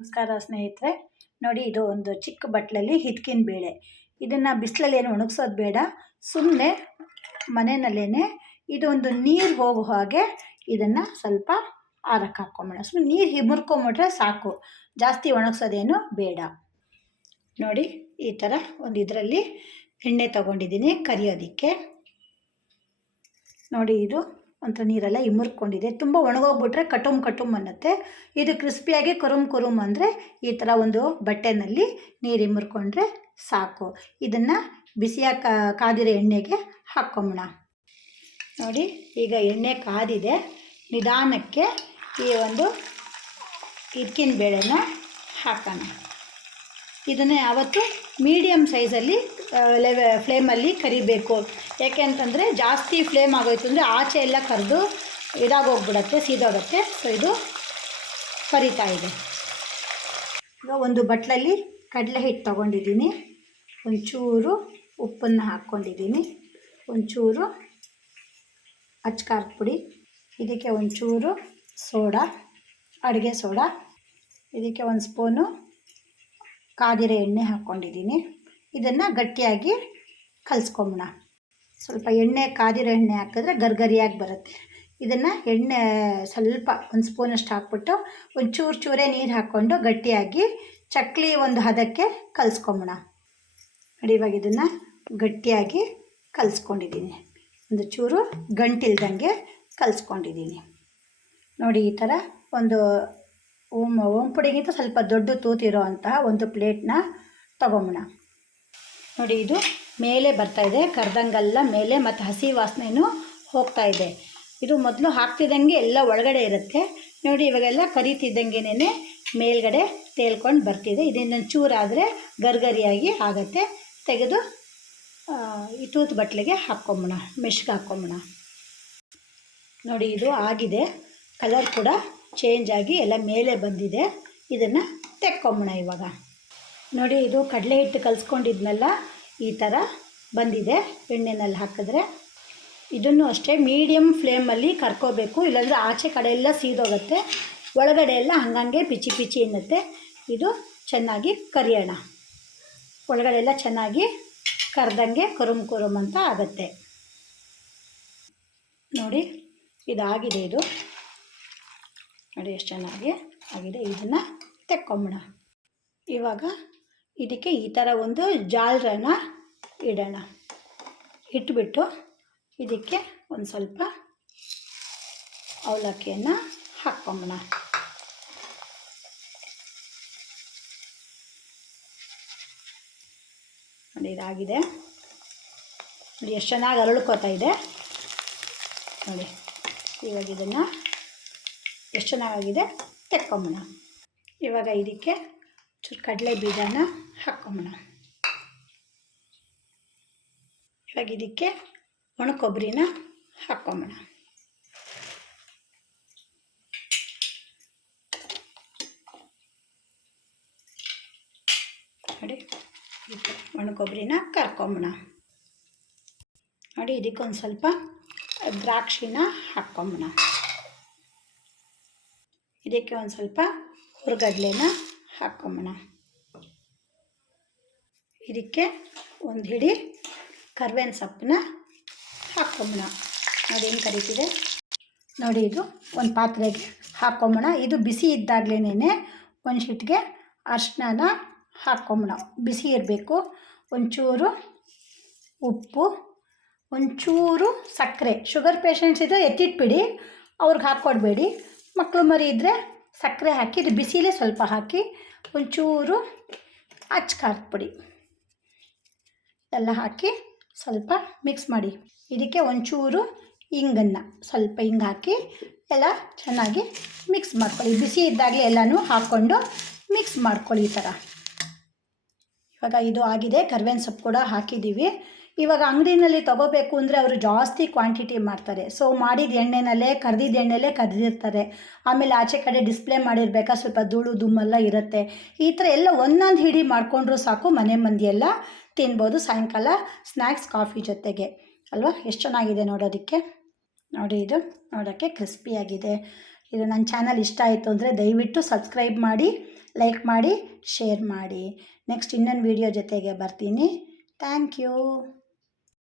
ನಮಸ್ಕಾರ ಸ್ನೇಹಿತರೆ, ನೋಡಿ ಇದು ಒಂದು ಚಿಕ್ಕ ಬಟ್ಲಲ್ಲಿ ಹಿತ್ಕಿನ ಬೇಳೆ. ಇದನ್ನು ಬಿಸಿಲಲ್ಲಿ ಏನು ಒಣಗಿಸೋದು ಬೇಡ ಸುಮ್ಮನೆ ಮನೆಯಲ್ಲೇ ಇದೊಂದು ನೀರು ಹೋಗೋ ಹಾಗೆ ಇದನ್ನು ಸ್ವಲ್ಪ ಆರಕ್ಕೆ ಹಾಕ್ಕೊಂಬಿಡೋಣ ಸುಮ್ಮನೆ ನೀರು ಹಿಮುರ್ಕೊಂಬಿಟ್ರೆ ಸಾಕು, ಜಾಸ್ತಿ ಒಣಗಿಸೋದೇನು ಬೇಡ. ನೋಡಿ ಈ ಥರ ಒಂದು ಇದರಲ್ಲಿ ಎಣ್ಣೆ ತಗೊಂಡಿದ್ದೀನಿ ಕರಿಯೋದಕ್ಕೆ. ನೋಡಿ ಇದು ಒಂಥರ ನೀರೆಲ್ಲ ಇಮುರ್ಕೊಂಡಿದೆ. ತುಂಬ ಒಣಗೋಗ್ಬಿಟ್ರೆ ಕಟುಮ್ ಕಟುಮ್ ಅನ್ನತ್ತೆ. ಇದು ಕ್ರಿಸ್ಪಿಯಾಗಿ ಕುರುಮ್ ಕುರುಮ್ ಅಂದರೆ ಈ ಥರ ಒಂದು ಬಟ್ಟೆನಲ್ಲಿ ನೀರು ಇಮುರ್ಕೊಂಡ್ರೆ ಸಾಕು. ಇದನ್ನು ಬಿಸಿಯಾಗಿ ಕಾದಿರೋ ಎಣ್ಣೆಗೆ ಹಾಕ್ಕೊಂಬೋಣ ನೋಡಿ, ಈಗ ಎಣ್ಣೆ ಕಾದಿದೆ. ನಿಧಾನಕ್ಕೆ ಈ ಒಂದು ಇದಕ್ಕಿನ ಬೇಳೆನ ಹಾಕೋಣ. ಇದನ್ನು ಯಾವತ್ತು ಮೀಡಿಯಮ್ ಸೈಜಲ್ಲಿ ಲೆವೆ ಫ್ಲೇಮಲ್ಲಿ ಕರಿಬೇಕು. ಯಾಕೆ ಅಂತಂದರೆ ಜಾಸ್ತಿ ಫ್ಲೇಮ್ ಆಗೋಯ್ತು ಅಂದರೆ ಆಚೆ ಎಲ್ಲ ಕರೆದು ಇದಾಗೋಗ್ಬಿಡತ್ತೆ, ಸೀದೋಗುತ್ತೆ. ಸೊ ಇದು ಕರಿತಾ ಇದೆ. ಈಗ ಒಂದು ಬಟ್ಲಲ್ಲಿ ಕಡಲೆ ಹಿಟ್ಟು ತೊಗೊಂಡಿದ್ದೀನಿ. ಒಂಚೂರು ಉಪ್ಪನ್ನು ಹಾಕ್ಕೊಂಡಿದ್ದೀನಿ. ಒಂಚೂರು ಅಚ್ಕಾರದ ಪುಡಿ, ಇದಕ್ಕೆ ಒಂಚೂರು ಸೋಡಾ, ಅಡುಗೆ ಸೋಡಾ, ಇದಕ್ಕೆ ಒಂದು ಸ್ಪೂನು ಕಾದಿರೋ ಎಣ್ಣೆ ಹಾಕ್ಕೊಂಡಿದ್ದೀನಿ. ಇದನ್ನು ಗಟ್ಟಿಯಾಗಿ ಕಲಿಸ್ಕೊಂಬಿಡ ಸ್ವಲ್ಪ ಎಣ್ಣೆ, ಕಾದಿರೋ ಎಣ್ಣೆ ಹಾಕಿದ್ರೆ ಗರ್ಗರಿಯಾಗಿ ಬರುತ್ತೆ. ಇದನ್ನು ಎಣ್ಣೆ ಸ್ವಲ್ಪ ಒಂದು ಸ್ಪೂನಷ್ಟು ಹಾಕ್ಬಿಟ್ಟು ಒಂದು ಚೂರು ಚೂರೇ ನೀರು ಹಾಕ್ಕೊಂಡು ಗಟ್ಟಿಯಾಗಿ ಚಕ್ಲಿ ಒಂದು ಹದಕ್ಕೆ ಕಲಿಸ್ಕೊಂಬಿಡ ನೋಡಿ, ಇವಾಗ ಇದನ್ನು ಗಟ್ಟಿಯಾಗಿ ಕಲಿಸ್ಕೊಂಡಿದ್ದೀನಿ. ಒಂದು ಚೂರು ಗಂಟಿಲ್ದಂಗೆ ಕಲಿಸ್ಕೊಂಡಿದ್ದೀನಿ. ನೋಡಿ, ಈ ಥರ ಒಂದು ಓಮ್ ಓಂಪುಡಿಗಿಂತ ಸ್ವಲ್ಪ ದೊಡ್ಡ ತೂತಿರೋ ಅಂತಹ ಒಂದು ಪ್ಲೇಟ್ನ ತಗೊಂಬೋಣ. ನೋಡಿ, ಇದು ಮೇಲೆ ಬರ್ತಾ ಇದೆ, ಕರ್ದಂಗೆಲ್ಲ ಮೇಲೆ ಮತ್ತು ಹಸಿ ವಾಸನೆಯೂ ಹೋಗ್ತಾ ಇದೆ. ಇದು ಮೊದಲು ಹಾಕ್ತಿದ್ದಂಗೆ ಎಲ್ಲ ಒಳಗಡೆ ಇರುತ್ತೆ. ನೋಡಿ, ಇವಾಗೆಲ್ಲ ಕರಿತಿದ್ದಂಗೆನೇ ಮೇಲ್ಗಡೆ ತೇಲ್ಕೊಂಡು ಬರ್ತಿದೆ. ಇದನ್ನು ಚೂರಾದರೆ ಗರ್ಗರಿಯಾಗಿ ಆಗುತ್ತೆ. ತೆಗೆದು ಈ ತೂತು ಬಟ್ಲಿಗೆ ಹಾಕ್ಕೊಂಬೋಣ, ಮೆಷ್ಗೆ ಹಾಕ್ಕೊಂಬೋಣ. ನೋಡಿ, ಇದು ಆಗಿದೆ. ಕಲರ್ ಕೂಡ ಚೇಂಜ್ ಆಗಿ ಎಲ್ಲ ಮೇಲೆ ಬಂದಿದೆ. ಇದನ್ನು ತೆಕ್ಕೊಂಬೋಣ ಇವಾಗ. ನೋಡಿ, ಇದು ಕಡಲೆ ಹಿಟ್ಟು ಕಲಿಸ್ಕೊಂಡಿದ್ನಲ್ಲ, ಈ ಥರ ಬಂದಿದೆ. ಎಣ್ಣೆನಲ್ಲಿ ಹಾಕಿದ್ರೆ ಇದನ್ನು ಅಷ್ಟೇ ಮೀಡಿಯಮ್ ಫ್ಲೇಮಲ್ಲಿ ಕರ್ಕೋಬೇಕು. ಇಲ್ಲಾಂದರೆ ಆಚೆ ಕಡೆ ಎಲ್ಲ ಸೀದೋಗುತ್ತೆ. ಒಳಗಡೆ ಎಲ್ಲ ಹಂಗಂಗೆ ಪಿಚಿ ಪಿಚಿ ಎನ್ನುತ್ತೆ. ಇದು ಚೆನ್ನಾಗಿ ಕರಿಯೋಣ. ಒಳಗಡೆ ಎಲ್ಲ ಚೆನ್ನಾಗಿ ಕರ್ದಂಗೆ ಕುರುಮ್ ಕುರುಮ್ ಅಂತ ಆಗುತ್ತೆ. ನೋಡಿ, ಇದಾಗಿದೆ ಇದು. ನೋಡಿ ಎಷ್ಟು ಚೆನ್ನಾಗಿ ಆಗಿದೆ. ಇದನ್ನು ತೆಕ್ಕೊಂಬಿಡ ಇವಾಗ ಇದಕ್ಕೆ ಈ ಥರ ಒಂದು ಜಾಲರನ ಇಡೋಣ. ಇಟ್ಬಿಟ್ಟು ಇದಕ್ಕೆ ಒಂದು ಸ್ವಲ್ಪ ಅವಲಕ್ಕಿಯನ್ನು ಹಾಕ್ಕೊಂಬೋಣ ನೋಡಿ, ಇದಾಗಿದೆ. ನೋಡಿ, ಎಷ್ಟು ಚೆನ್ನಾಗಿ ಅರಳ್ಕೋತಾ ಇದೆ. ನೋಡಿ, ಇವಾಗ ಇದನ್ನು ಎಷ್ಟು ಚೆನ್ನಾಗಿದೆ ತೆಕ್ಕೊಂಬೋಣ ಇವಾಗ ಇದಕ್ಕೆ ಚೂರು ಕಡಲೆ ಬೀಜನ ಹಾಕ್ಕೊಂಬೋಣ ಇವಾಗ ಇದಕ್ಕೆ ಒಣ ಕೊಬ್ಬರಿನ ಹಾಕ್ಕೊಂಬೋಣ ನೋಡಿ ಒಣ ಕೊಬ್ಬರಿನ ಕರ್ಕೊಂಬೋಣ ನೋಡಿ, ಇದಕ್ಕೊಂದು ಸ್ವಲ್ಪ ದ್ರಾಕ್ಷಿನ ಹಾಕ್ಕೊಂಬೋಣ ಇದಕ್ಕೆ ಒಂದು ಸ್ವಲ್ಪ ಹುರ್ಗಡ್ಲೆನ ಹಾಕ್ಕೊಂಬೋಣ ಇದಕ್ಕೆ ಒಂದು ಹಿಡಿ ಕರ್ಬೇವಿನ ಸೊಪ್ಪನ್ನ ಹಾಕ್ಕೊಂಬೋಣ ಏನು ಕರಿತಿದೆ. ನೋಡಿ ಇದು ಒಂದು ಪಾತ್ರೆಗೆ ಹಾಕ್ಕೊಂಬೋಣ ಇದು ಬಿಸಿ ಇದ್ದಾಗಲೇ ಒಂದು ಶಿಟ್ಗೆ ಅರ್ಶಿನ ಹಾಕ್ಕೊಂಬೋಣ ಬಿಸಿ ಇರಬೇಕು. ಒಂಚೂರು ಉಪ್ಪು, ಒಂಚೂರು ಸಕ್ಕರೆ. ಶುಗರ್ ಪೇಷಂಟ್ಸ್ ಇದ್ದರೆ ಎತ್ತಿಟ್ಬಿಡಿ, ಅವ್ರಿಗೆ ಹಾಕ್ಕೊಡ್ಬೇಡಿ ಮಕ್ಕಳು ಮರಿ ಇದ್ದರೆ ಸಕ್ಕರೆ ಹಾಕಿ, ಇದು ಬಿಸಿಲೇ ಸ್ವಲ್ಪ ಹಾಕಿ ಒಂಚೂರು ಪುಡಿ. ಎಲ್ಲ ಹಾಕಿ ಸ್ವಲ್ಪ ಮಿಕ್ಸ್ ಮಾಡಿ. ಇದಕ್ಕೆ ಒಂಚೂರು ಹಿಂಗನ್ನು ಸ್ವಲ್ಪ ಹಿಂಗೆ ಹಾಕಿ ಎಲ್ಲ ಚೆನ್ನಾಗಿ ಮಿಕ್ಸ್ ಮಾಡ್ಕೊಳ್ಳಿ. ಬಿಸಿ ಇದ್ದಾಗಲೇ ಎಲ್ಲನೂ ಹಾಕ್ಕೊಂಡು ಮಿಕ್ಸ್ ಮಾಡ್ಕೊಳ್ಳಿ ಈ ಥರ. ಇವಾಗ ಇದು ಆಗಿದೆ. ಕರ್ಬೇವಿನ ಸೊಪ್ಪು ಕೂಡ ಹಾಕಿದ್ದೀವಿ. ಇವಾಗ ಅಂಗಡಿನಲ್ಲಿ ತೊಗೋಬೇಕು ಅಂದರೆ ಅವರು ಜಾಸ್ತಿ ಕ್ವಾಂಟಿಟಿ ಮಾಡ್ತಾರೆ. ಸೊ ಮಾಡಿದ ಎಣ್ಣೆನಲ್ಲೇ ಕರ್ದಿದ್ದ ಎಣ್ಣೆಲೇ ಕರೆದಿರ್ತಾರೆ. ಆಮೇಲೆ ಆಚೆ ಕಡೆ ಡಿಸ್ಪ್ಲೇ ಮಾಡಿರ್ಬೇಕಾ, ಸ್ವಲ್ಪ ಧೂಳು ದುಮ್ಮೆಲ್ಲ ಇರುತ್ತೆ. ಈ ಥರ ಎಲ್ಲ ಒಂದೊಂದು ಹಿಡಿ ಮಾಡಿಕೊಂಡ್ರೂ ಸಾಕು, ಮನೆ ಮಂದಿಯೆಲ್ಲ ತಿನ್ಬೋದು ಸಾಯಂಕಾಲ ಸ್ನ್ಯಾಕ್ಸ್ ಕಾಫಿ ಜೊತೆಗೆ. ಅಲ್ವಾ? ಎಷ್ಟು ಚೆನ್ನಾಗಿದೆ ನೋಡೋದಕ್ಕೆ. ನೋಡಿ ಇದು ನೋಡೋಕ್ಕೆ ಕ್ರಿಸ್ಪಿಯಾಗಿದೆ ಇದು ನನ್ನ ಚಾನಲ್ ಇಷ್ಟ ಆಯಿತು ಅಂದರೆ ದಯವಿಟ್ಟು ಸಬ್ಸ್ಕ್ರೈಬ್ ಮಾಡಿ ಲೈಕ್ ಮಾಡಿ ಶೇರ್ ಮಾಡಿ. ನೆಕ್ಸ್ಟ್ ಇನ್ನೊಂದು ವೀಡಿಯೋ ಜೊತೆಗೆ ಬರ್ತೀನಿ. Thank you